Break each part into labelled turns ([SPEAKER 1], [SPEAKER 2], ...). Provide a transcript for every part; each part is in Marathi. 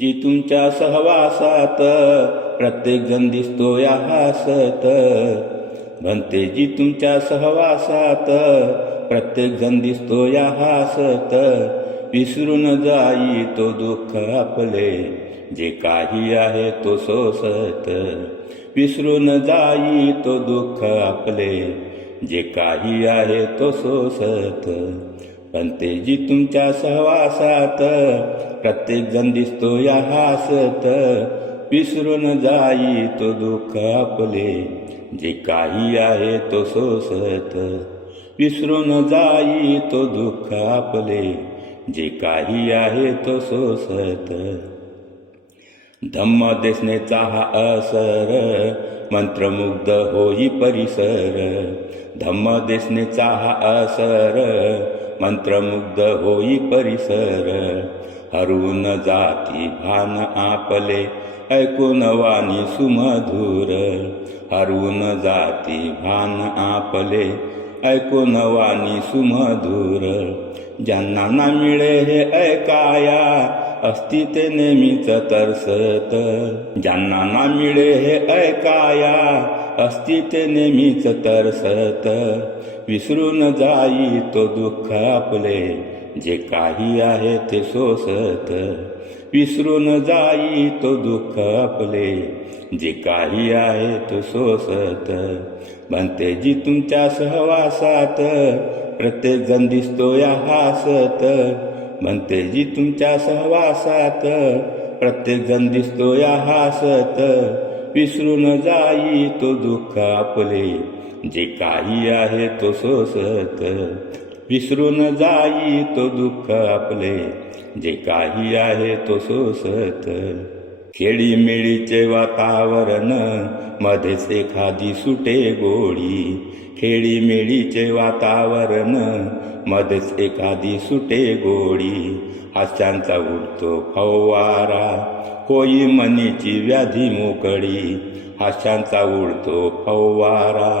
[SPEAKER 1] जी तुमच्या सहवासात प्रत्येक जण दिसतो या हासत. म्हणते जी तुमच्या सहवासात प्रत्येक जण दिसतो या हासत. विसरून जाई तो दुःख आपले जे काही आहे तो सोसत. विसरून जाई तो दुःख आपले जे काही आहे तो सोसत. पण ते जी तुमच्या सहवासात प्रत्येक जण दिसतो या हासत. विसरून जाई तो दुःख आपले जे काही आहे तो सोसत. विसरून जाई तो दुःख आपले जे काही आहे तो सोसत. धम्म देशनेचा हा असर मंत्रमुग्ध होई परिसर. धम्म देशनेचा हा असर मंत्रमुग्ध होई परिसर. हरून जाती भान आपले ऐकून वाणी सुमधुर. हरून जाती भान आपले ऐकून वाणी सुमधुर. ज्यांना ना मिळे हे ऐकाया असती ते नेहमीच तरसत. ज्यांना ना मिळे हे ऐकाया असती ते नेहमीच तरसत. विसरून जाई तो दुःख आपले जे काही आहे ते सोसत. विसरून जाई तो दुःख आपले जे काही आहे तो सोसत. बनते जी तुमच्या सहवासात प्रत्येक जण दिसतो या हासत. म्हणते जी तुमच्या सहवासात. प्रत्येक जण दिसतो या हासत. विसरून जाई तो दुःख आपले. जे काही आहे तो सोसत. विसरून जाई तो दुःख आपले. जे काही आहे तो सोसत. खेळीमेळीचे वातावरण मध्येच एखादी सुटे गोळी खेळीमेळीचे वातावरण मध्येच एखादी सुटे गोळी हास्यांचा उडतो फवारा होई मनीची व्याधी मोकळी. हास्यांचा उडतो फवारा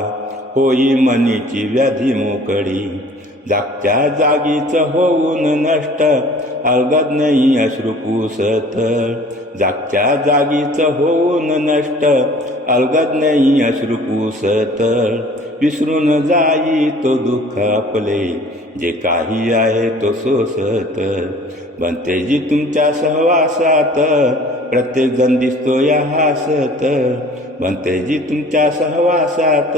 [SPEAKER 1] होई मनीची व्याधी मोकळी. जागच्या जागीच होऊन नष्ट अलगद नाही अश्रुपुसत जागच्या जागीच होऊन नष्ट अलगद नाही अश्रुपुसत विसरून जाई तो दुःख आपले जे काही आहे तो सोसत. बनते जी तुमच्या सहवासात प्रत्येक जण दिसतो या हासत. बनते जी तुमच्या सहवासात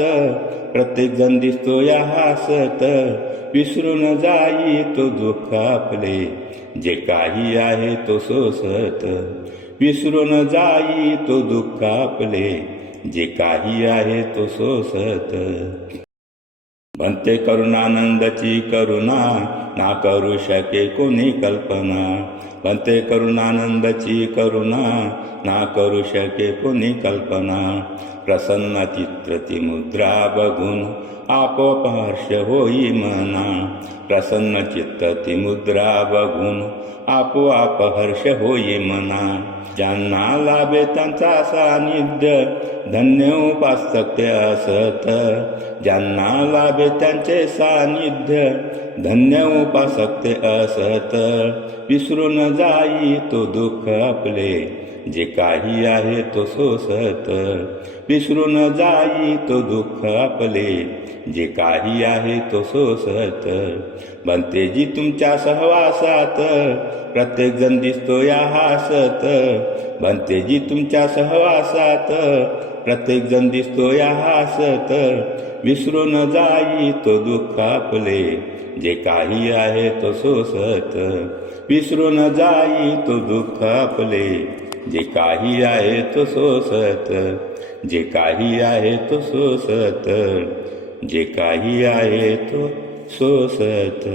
[SPEAKER 1] प्रत्येक जण दिसतो या हासत. विसरून जाई तो दुःख आपले. जे काही आहे तो सोसत. विसरून जाई तो दुःख आपले. जे काही आहे तो सोसत. बनते करुणानंदाची करुणा ना करू शके कोणी कल्पना. बनते करुणानंदाची करुणा ना करू शके कोणी कल्पना. प्रसन्न चित्र ती मुद्रा बघून आपोआप हर्ष होई मना. प्रसन्न चित्त ती मुद्रा बघून आपोआप हर्ष होई मना. ज्यांना लाभे त्यांचा सानिध्य धन्य उपासत्य असत. ज्यांना लाभे त्यांचे सानिध्य धन्य उपासक्ते असत. विसरून जाई तो दुःख आपले जे काही आहे तो सोसत. विसरून जाई तो दुःख आपले जे काही आहे तो सोसत. बनते जी तुमच्या सहवासात प्रत्येक जण दिसतो या हासत बनते जी तुमच्या सहवासात प्रत्येक जण दिसतो या हासत. विसरून जाई तो दुःख आपले. जे काही आहे तो सोसत. विसरून जाई तो दुःख आपले. जे काही आहे तो सोसत. जे काही आहे तो सोसत. जे काही आहे तो सोसत.